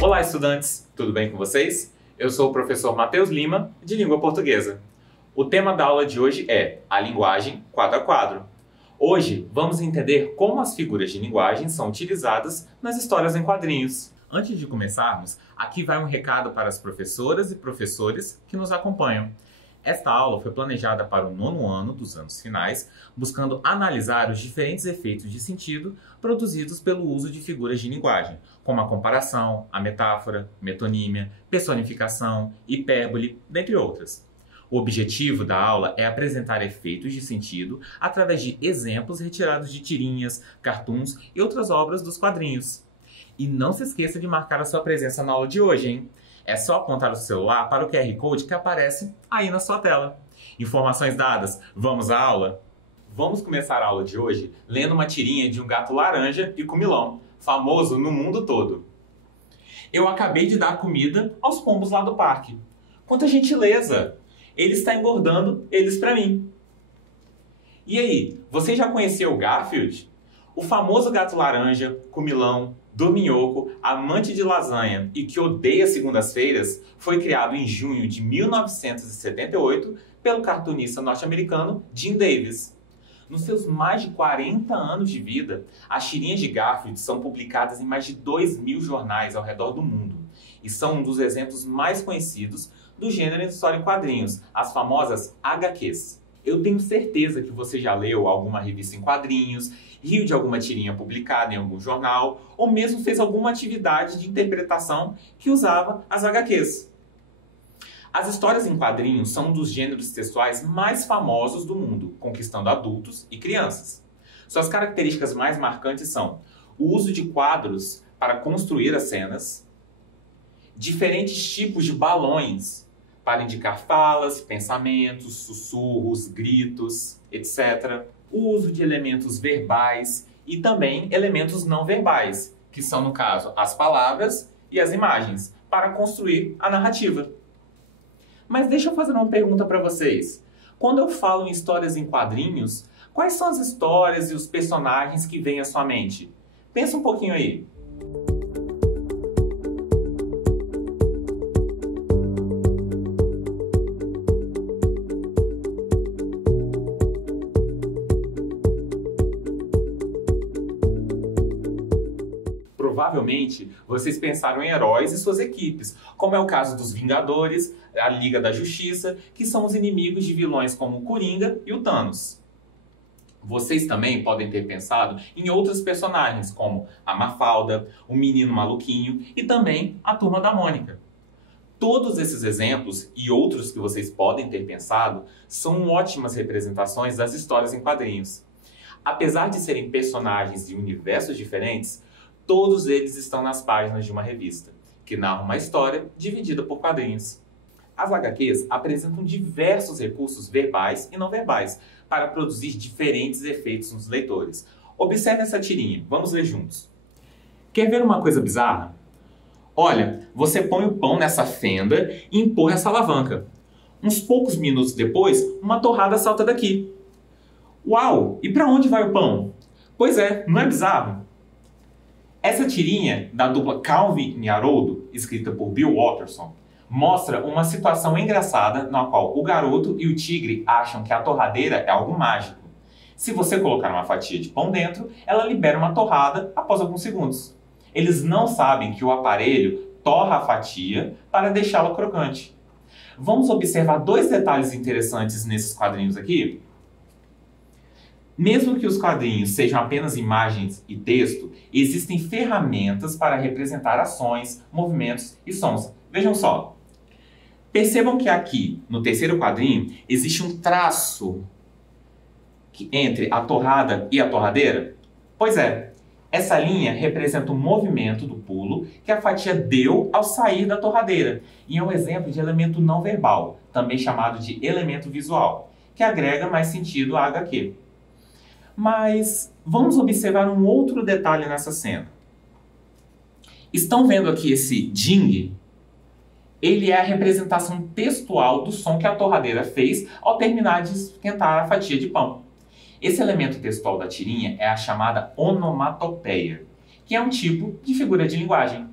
Olá, estudantes! Tudo bem com vocês? Eu sou o professor Matheus Lima, de Língua Portuguesa. O tema da aula de hoje é a linguagem quadro a quadro. Hoje vamos entender como as figuras de linguagem são utilizadas nas histórias em quadrinhos. Antes de começarmos, aqui vai um recado para as professoras e professores que nos acompanham. Esta aula foi planejada para o 9º ano dos anos finais, buscando analisar os diferentes efeitos de sentido produzidos pelo uso de figuras de linguagem, como a comparação, a metáfora, metonímia, personificação, hipérbole, dentre outras. O objetivo da aula é apresentar efeitos de sentido através de exemplos retirados de tirinhas, cartoons e outras obras dos quadrinhos. E não se esqueça de marcar a sua presença na aula de hoje, hein? É só apontar o celular para o QR Code que aparece aí na sua tela. Informações dadas, vamos à aula? Vamos começar a aula de hoje lendo uma tirinha de um gato laranja e comilão, famoso no mundo todo. Eu acabei de dar comida aos pombos lá do parque. Quanta gentileza! Ele está engordando eles para mim. E aí, você já conheceu o Garfield? O famoso gato laranja, comilão, dorminhoco, amante de lasanha e que odeia segundas-feiras, foi criado em junho de 1978 pelo cartunista norte-americano Jim Davis. Nos seus mais de 40 anos de vida, as tirinhas de Garfield são publicadas em mais de 2.000 jornais ao redor do mundo e são um dos exemplos mais conhecidos do gênero de história em quadrinhos, as famosas HQs. Eu tenho certeza que você já leu alguma revista em quadrinhos, riu de alguma tirinha publicada em algum jornal, ou mesmo fez alguma atividade de interpretação que usava as HQs. As histórias em quadrinhos são um dos gêneros textuais mais famosos do mundo, conquistando adultos e crianças. Suas características mais marcantes são o uso de quadros para construir as cenas, diferentes tipos de balões para indicar falas, pensamentos, sussurros, gritos, etc. O uso de elementos verbais e também elementos não verbais, que são, no caso, as palavras e as imagens, para construir a narrativa. Mas deixa eu fazer uma pergunta para vocês. Quando eu falo em histórias em quadrinhos, quais são as histórias e os personagens que vêm à sua mente? Pensa um pouquinho aí. Provavelmente, vocês pensaram em heróis e suas equipes, como é o caso dos Vingadores, a Liga da Justiça, que são os inimigos de vilões como o Coringa e o Thanos. Vocês também podem ter pensado em outros personagens, como a Mafalda, o Menino Maluquinho e também a Turma da Mônica. Todos esses exemplos e outros que vocês podem ter pensado são ótimas representações das histórias em quadrinhos. Apesar de serem personagens de universos diferentes, todos eles estão nas páginas de uma revista, que narra uma história dividida por quadrinhos. As HQs apresentam diversos recursos verbais e não verbais para produzir diferentes efeitos nos leitores. Observe essa tirinha, vamos ler juntos. Quer ver uma coisa bizarra? Olha, você põe o pão nessa fenda e empurra essa alavanca. Uns poucos minutos depois, uma torrada salta daqui. Uau! E para onde vai o pão? Pois é, não é bizarro? Essa tirinha da dupla Calvin e Haroldo, escrita por Bill Watterson, mostra uma situação engraçada na qual o garoto e o tigre acham que a torradeira é algo mágico. Se você colocar uma fatia de pão dentro, ela libera uma torrada após alguns segundos. Eles não sabem que o aparelho torra a fatia para deixá-la crocante. Vamos observar dois detalhes interessantes nesses quadrinhos aqui. Mesmo que os quadrinhos sejam apenas imagens e texto, existem ferramentas para representar ações, movimentos e sons. Vejam só. Percebam que aqui, no terceiro quadrinho, existe um traço entre a torrada e a torradeira? Pois é, essa linha representa o movimento do pulo que a fatia deu ao sair da torradeira e é um exemplo de elemento não verbal, também chamado de elemento visual, que agrega mais sentido à HQ. Mas vamos observar um outro detalhe nessa cena. Estão vendo aqui esse ding? Ele é a representação textual do som que a torradeira fez ao terminar de esquentar a fatia de pão. Esse elemento textual da tirinha é a chamada onomatopeia, que é um tipo de figura de linguagem.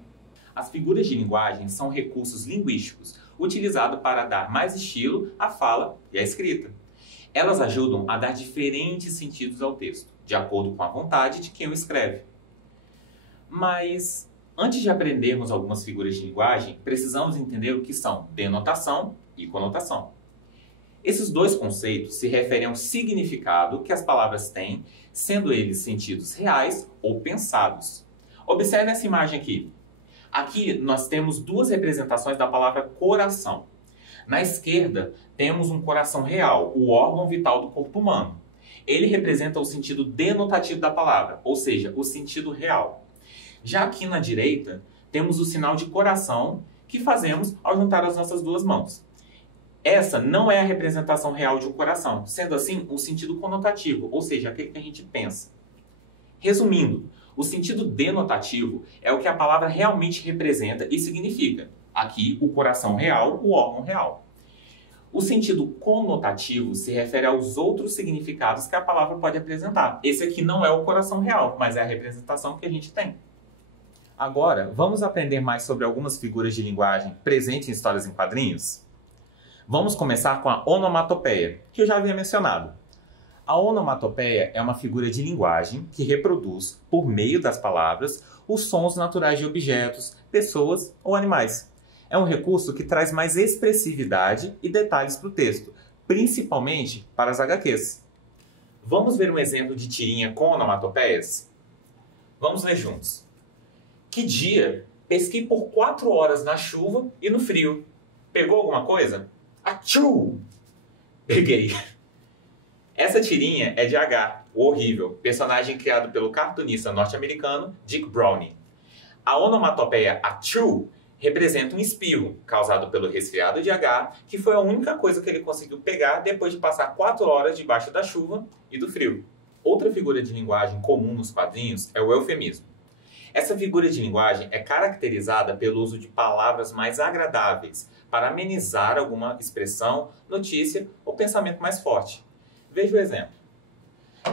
As figuras de linguagem são recursos linguísticos utilizados para dar mais estilo à fala e à escrita. Elas ajudam a dar diferentes sentidos ao texto, de acordo com a vontade de quem o escreve. Mas, antes de aprendermos algumas figuras de linguagem, precisamos entender o que são denotação e conotação. Esses dois conceitos se referem ao significado que as palavras têm, sendo eles sentidos reais ou pensados. Observe essa imagem aqui. Aqui nós temos duas representações da palavra coração. Na esquerda, temos um coração real, o órgão vital do corpo humano. Ele representa o sentido denotativo da palavra, ou seja, o sentido real. Já aqui na direita, temos o sinal de coração que fazemos ao juntar as nossas duas mãos. Essa não é a representação real de um coração, sendo assim o sentido conotativo, ou seja, aquele que a gente pensa. Resumindo, o sentido denotativo é o que a palavra realmente representa e significa. Aqui, o coração real, o órgão real. O sentido conotativo se refere aos outros significados que a palavra pode apresentar. Esse aqui não é o coração real, mas é a representação que a gente tem. Agora, vamos aprender mais sobre algumas figuras de linguagem presentes em histórias em quadrinhos? Vamos começar com a onomatopeia, que eu já havia mencionado. A onomatopeia é uma figura de linguagem que reproduz, por meio das palavras, os sons naturais de objetos, pessoas ou animais. É um recurso que traz mais expressividade e detalhes para o texto, principalmente para as HQs. Vamos ver um exemplo de tirinha com onomatopeias? Vamos ler juntos. Que dia? Pesquei por 4 horas na chuva e no frio. Pegou alguma coisa? Atchuu! Peguei. Essa tirinha é de H, o Horrível, personagem criado pelo cartunista norte-americano Dick Browning. A onomatopeia atchuu representa um espirro causado pelo resfriado de H, que foi a única coisa que ele conseguiu pegar depois de passar 4 horas debaixo da chuva e do frio. Outra figura de linguagem comum nos quadrinhos é o eufemismo. Essa figura de linguagem é caracterizada pelo uso de palavras mais agradáveis para amenizar alguma expressão, notícia ou pensamento mais forte. Veja o exemplo.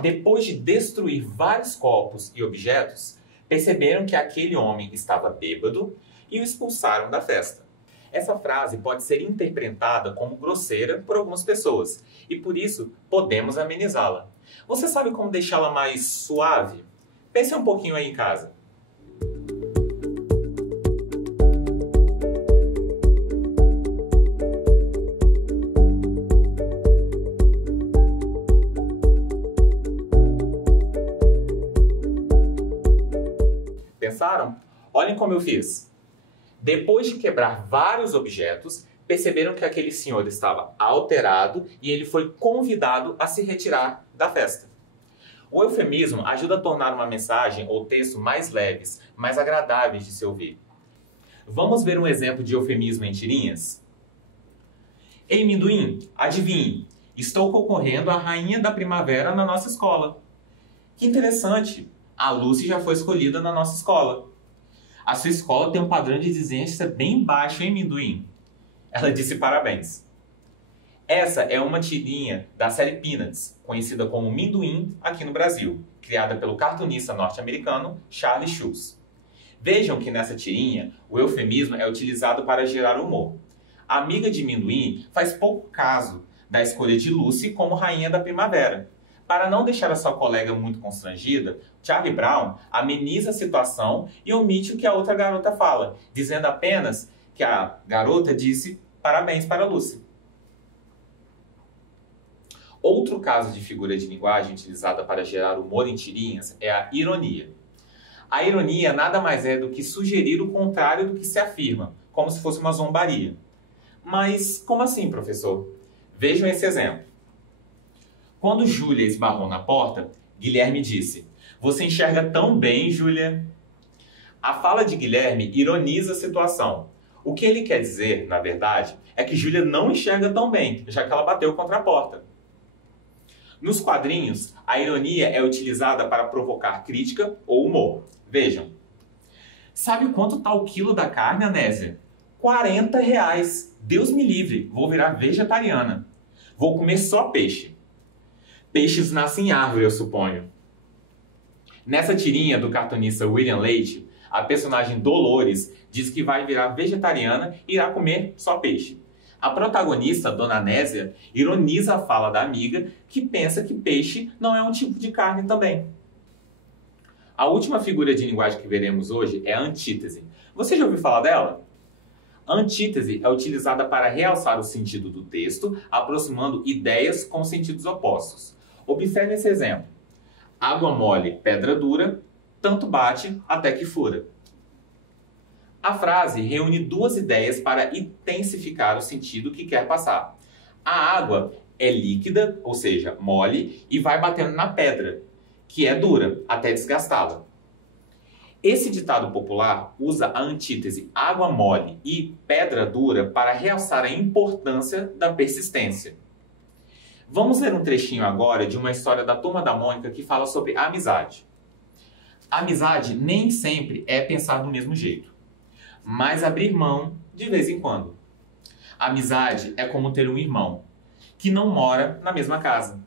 Depois de destruir vários copos e objetos, perceberam que aquele homem estava bêbado e o expulsaram da festa. Essa frase pode ser interpretada como grosseira por algumas pessoas e por isso podemos amenizá-la. Você sabe como deixá-la mais suave? Pense um pouquinho aí em casa. Pensaram? Olhem como eu fiz. Depois de quebrar vários objetos, perceberam que aquele senhor estava alterado e ele foi convidado a se retirar da festa. O eufemismo ajuda a tornar uma mensagem ou texto mais leves, mais agradáveis de se ouvir. Vamos ver um exemplo de eufemismo em tirinhas? Ei, Minduim, adivinhe, estou concorrendo à rainha da primavera na nossa escola. Que interessante! A Lucy já foi escolhida na nossa escola. A sua escola tem um padrão de exigência bem baixo, hein, Minduim? Ela disse parabéns. Essa é uma tirinha da série Peanuts, conhecida como Minduim aqui no Brasil, criada pelo cartunista norte-americano Charlie Schulz. Vejam que nessa tirinha, o eufemismo é utilizado para gerar humor. A amiga de Minduim faz pouco caso da escolha de Lucy como rainha da primavera. Para não deixar a sua colega muito constrangida, Charlie Brown ameniza a situação e omite o que a outra garota fala, dizendo apenas que a garota disse parabéns para Lucy. Outro caso de figura de linguagem utilizada para gerar humor em tirinhas é a ironia. A ironia nada mais é do que sugerir o contrário do que se afirma, como se fosse uma zombaria. Mas como assim, professor? Vejam esse exemplo. Quando Júlia esbarrou na porta, Guilherme disse: "Você enxerga tão bem, Júlia." A fala de Guilherme ironiza a situação. O que ele quer dizer, na verdade, é que Júlia não enxerga tão bem, já que ela bateu contra a porta. Nos quadrinhos, a ironia é utilizada para provocar crítica ou humor. Vejam. Sabe quanto tá o quilo da carne, Anésia? R$ 40. Deus me livre, vou virar vegetariana. Vou comer só peixe. Peixes nascem em árvore, eu suponho. Nessa tirinha do cartunista William Leite, a personagem Dolores diz que vai virar vegetariana e irá comer só peixe. A protagonista, Dona Anésia, ironiza a fala da amiga que pensa que peixe não é um tipo de carne também. A última figura de linguagem que veremos hoje é a antítese. Você já ouviu falar dela? A antítese é utilizada para realçar o sentido do texto, aproximando ideias com sentidos opostos. Observe esse exemplo. Água mole, pedra dura, tanto bate até que fura. A frase reúne duas ideias para intensificar o sentido que quer passar. A água é líquida, ou seja, mole, e vai batendo na pedra, que é dura, até desgastá-la. Esse ditado popular usa a antítese água mole e pedra dura para realçar a importância da persistência. Vamos ler um trechinho agora de uma história da Turma da Mônica que fala sobre a amizade. A amizade nem sempre é pensar do mesmo jeito, mas abrir mão de vez em quando. A amizade é como ter um irmão que não mora na mesma casa.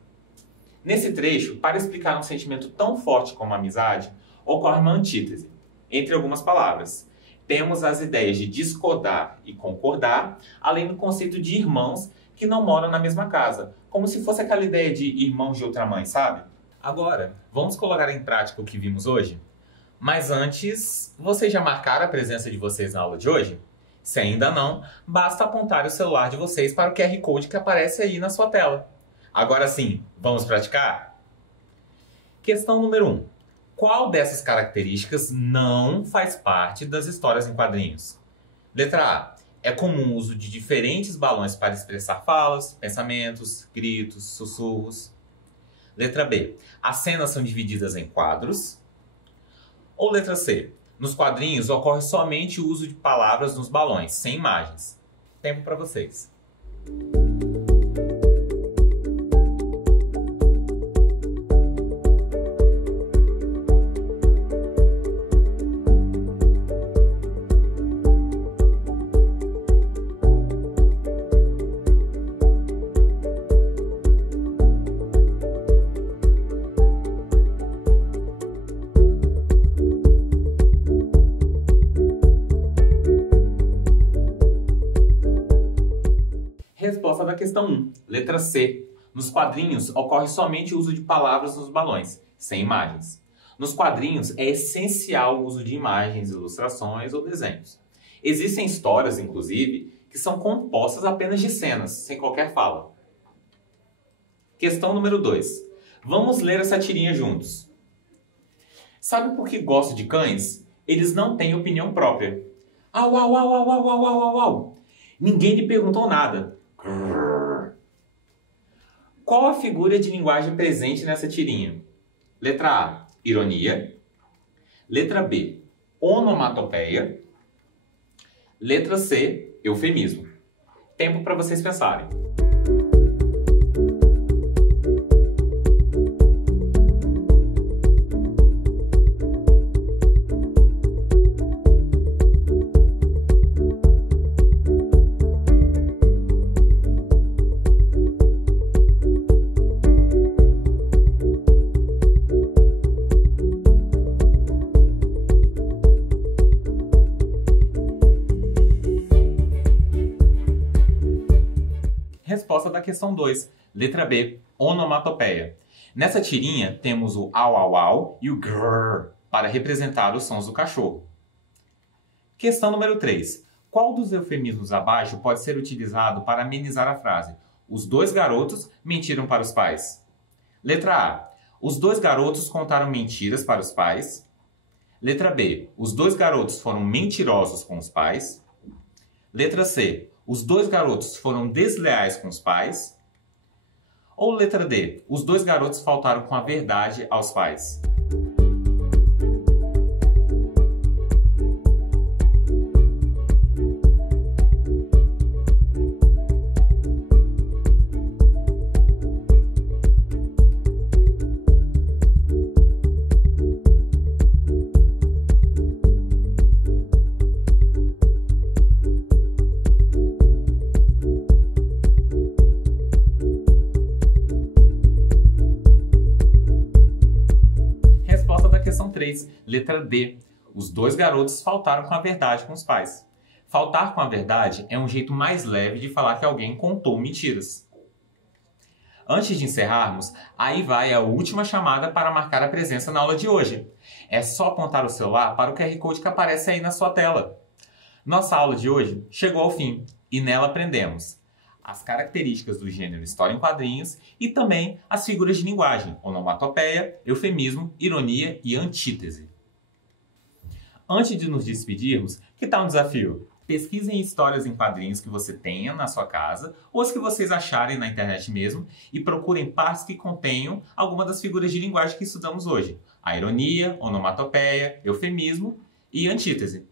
Nesse trecho, para explicar um sentimento tão forte como a amizade, ocorre uma antítese. Entre algumas palavras, temos as ideias de discordar e concordar, além do conceito de irmãos que não moram na mesma casa, como se fosse aquela ideia de irmãos de outra mãe, sabe? Agora, vamos colocar em prática o que vimos hoje? Mas antes, vocês já marcaram a presença de vocês na aula de hoje? Se ainda não, basta apontar o celular de vocês para o QR Code que aparece aí na sua tela. Agora sim, vamos praticar? Questão número 1. Qual dessas características não faz parte das histórias em quadrinhos? Letra A. É comum o uso de diferentes balões para expressar falas, pensamentos, gritos, sussurros. Letra B. As cenas são divididas em quadros. Ou letra C. Nos quadrinhos ocorre somente o uso de palavras nos balões, sem imagens. Tempo para vocês. Resposta da questão 1, letra C. Nos quadrinhos ocorre somente o uso de palavras nos balões, sem imagens. Nos quadrinhos é essencial o uso de imagens, ilustrações ou desenhos. Existem histórias, inclusive, que são compostas apenas de cenas, sem qualquer fala. Questão número 2. Vamos ler essa tirinha juntos. Sabe por que gosto de cães? Eles não têm opinião própria. Au, au, au, au, au, au, au, au, au. Ninguém lhe perguntou nada. Qual a figura de linguagem presente nessa tirinha? Letra A, ironia. Letra B, onomatopeia. Letra C, eufemismo. Tempo para vocês pensarem. Resposta da questão 2, letra B, onomatopeia. Nessa tirinha temos o au au au e o grrr para representar os sons do cachorro. Questão número 3. Qual dos eufemismos abaixo pode ser utilizado para amenizar a frase? Os dois garotos mentiram para os pais. Letra A. Os dois garotos contaram mentiras para os pais. Letra B. Os dois garotos foram mentirosos com os pais. Letra C. Os dois garotos foram desleais com os pais. Ou letra D. Os dois garotos faltaram com a verdade aos pais. 3, letra D. Os dois garotos faltaram com a verdade com os pais. Faltar com a verdade é um jeito mais leve de falar que alguém contou mentiras. Antes de encerrarmos, aí vai a última chamada para marcar a presença na aula de hoje. É só apontar o celular para o QR Code que aparece aí na sua tela. Nossa aula de hoje chegou ao fim e nela aprendemos as características do gênero história em quadrinhos e também as figuras de linguagem, onomatopeia, eufemismo, ironia e antítese. Antes de nos despedirmos, que tal um desafio? Pesquisem histórias em quadrinhos que você tenha na sua casa ou as que vocês acharem na internet mesmo e procurem partes que contenham alguma das figuras de linguagem que estudamos hoje. A ironia, onomatopeia, eufemismo e antítese.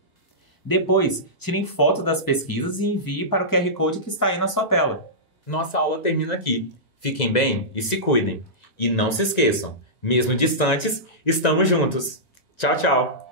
Depois, tirem foto das pesquisas e envie para o QR Code que está aí na sua tela. Nossa aula termina aqui. Fiquem bem e se cuidem. E não se esqueçam, mesmo distantes, estamos juntos. Tchau, tchau!